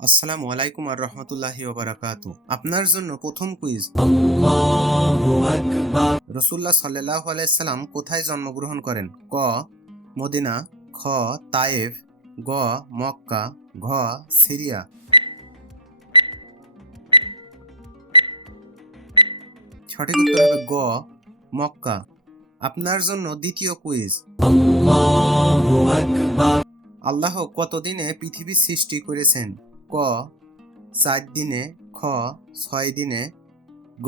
আসসালামু আলাইকুম আর রহমতুল্লাহি ওয়া বারাকাতু। আপনার জন্য প্রথম কুইজ। রাসূলুল্লাহ সাল্লাল্লাহু আলাইহি সাল্লাম কোথায় জন্মগ্রহণ করেন? ক মদিনা, খ তায়েফ, গ মক্কা, ঘ সিরিয়া। সঠিক উত্তর হবে গ মক্কা। আপনার জন্য দ্বিতীয় কুইজ। আল্লাহ কতদিনে পৃথিবী সৃষ্টি করেছেন? ক 4 দিনে, খ 6 দিনে,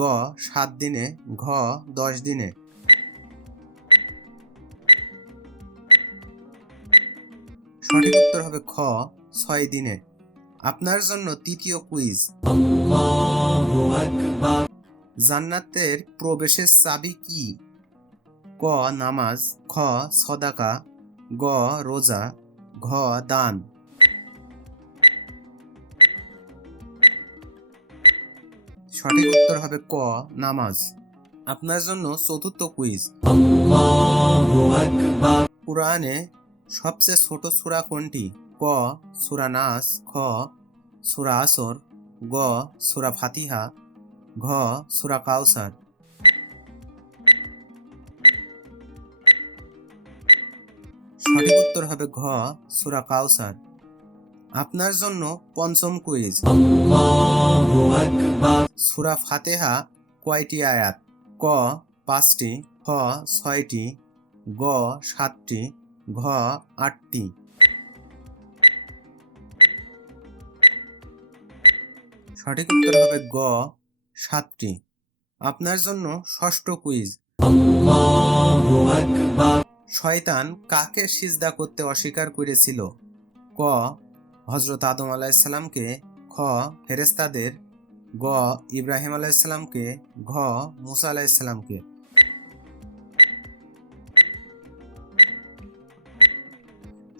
গ 7 দিনে, ঘ 10 দিনে। সঠিক উত্তর হবে খ 6 দিনে। আপনার জন্য তৃতীয় কুইজ। জান্নাতের প্রবেশের চাবি কি? ক নামাজ, খ সদাকা, গ রোজা, ঘ দান। সঠিক উত্তর হবে ক নামাজ। আপনার জন্য চতুর্থ কুইজ। কুরআনে সবচেয়ে ছোট সূরা কোনটি? ক সূরা নাস, খ সূরা আসর, গ সূরা ফাতিহা, ঘ সূরা কাউসার। সঠিক উত্তর হবে ঘ সূরা কাউসার। আপনার জন্য পঞ্চম কুইজ। সূরা ফাতিহা কয়টি আয়াত? ক 5টি, খ 6টি, গ 7টি, ঘ 8টি। সঠিক উত্তর হবে গ 7টি। আপনার জন্য ষষ্ঠ কুইজ। শয়তান কাকে সিজদা করতে অস্বীকার করেছিল? ক হযরত আদম আলাইহিস সালামকে, খ ফেরেশতাদের, গ ইব্রাহিম আলাইহিস সালামকে, ঘ মুসা আলাইহিস সালামকে।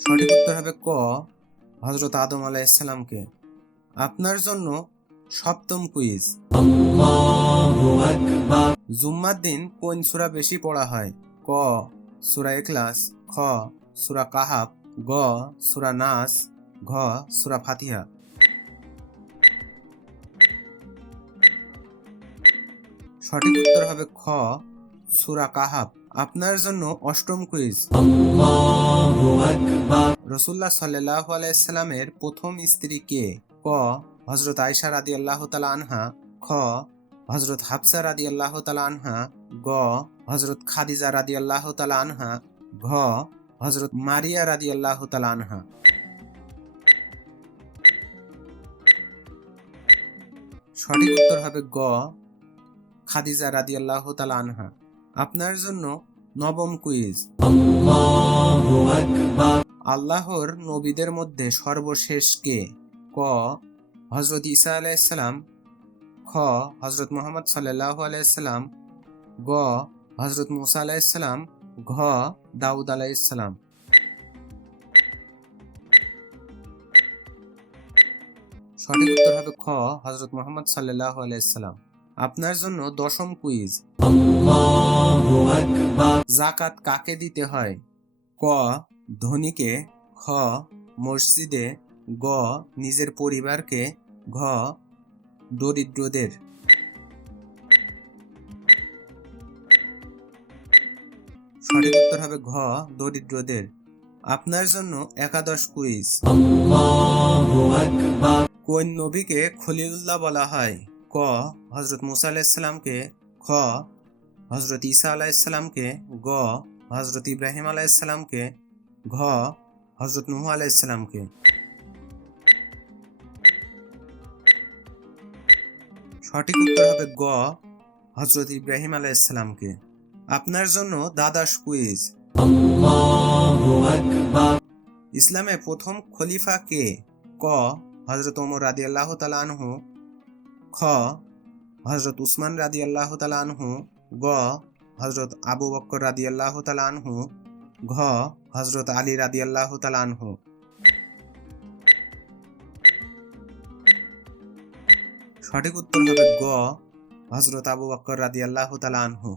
সঠিক উত্তর হবে ক হযরত আদম আলাইহিস সালামকে। আপনার জন্য সপ্তম কুইজ। জুম্মার দিন কোন সূরা বেশি পড়া হয়? ক সূরা ইখলাস, খ সূরা কাহাফ, গ সূরা নাস, ঘ সূরা ফাতিহা। সঠিক উত্তর হবে খ সূরা কাহাফ। আপনার জন্য অষ্টম কুইজ। রাসূলুল্লাহ সাল্লাল্লাহু আলাইহি সাল্লামের প্রথম স্ত্রী কে? ক হযরত আয়েশা রাদিয়াল্লাহু তাআলা আনহা, খ হযরত হাফসা রাদিয়াল্লাহু তাআলা আনহা, গ হযরত খাদিজা রাদিয়াল্লাহু তাআলা আনহা, ঘ হযরত মারিয়া রাদিয়াল্লাহু তাআলা আনহা। সঠিক উত্তর হবে গ খাদিজা রাদিয়াল্লাহু তাআলা আনহা। আপনার জন্য নবম কুইজ। আল্লাহর নবীদের মধ্যে সর্বশেষ কে? ক হযরত ঈসা আলাইহিস সালাম, খ হযরত মুহাম্মদ সাল্লাল্লাহু আলাইহি সাল্লাম, গ হযরত মুসা আলাইহিস সালাম, ঘ দাউদ আলাইহিস সালাম। সঠিক উত্তর হবে খ হযরত মুহাম্মদ সাল্লাল্লাহু আলাইহি সাল্লাম। আপনার জন্য দশম কুইজ। যাকাত কাকে দিতে হয়? ক ধনীকে, খ মসজিদে, গ নিজের পরিবারকে, ঘ দরিদ্রদের। সঠিক উত্তর হবে ঘ দরিদ্রদের। আপনার জন্য একাদশ কুইজ। কোন নবীকে খলিলুল্লাহ বলা হয়? ক হযরত মুসা আলাইহিস সালামকে, খ হযরত ঈসা আলাইহিস সালামকে, গ হযরত ইব্রাহিম আলাইহিস সালামকে, ঘ হযরত নূহ আলাইহিস সালামকে। সঠিক উত্তর হবে গ হযরত ইব্রাহিম আলাইহিস সালামকে। আপনার জন্য দ্বাদশ কুইজ। ইসলামে প্রথম খলিফা কে? ক হযরত ওমর রাদিয়াল্লাহু তাআলা আনহু, খ হযরত উসমান রাদিয়াল্লাহু তাআলা আনহু, গ হযরত আবু বকর রাদিয়াল্লাহু তাআলা আনহু, ঘ হযরত আলী রাদিয়াল্লাহু তাআলা আনহু। সঠিক উত্তর হবে গ হযরত আবু বকর রাদিয়াল্লাহু তাআলা আনহু।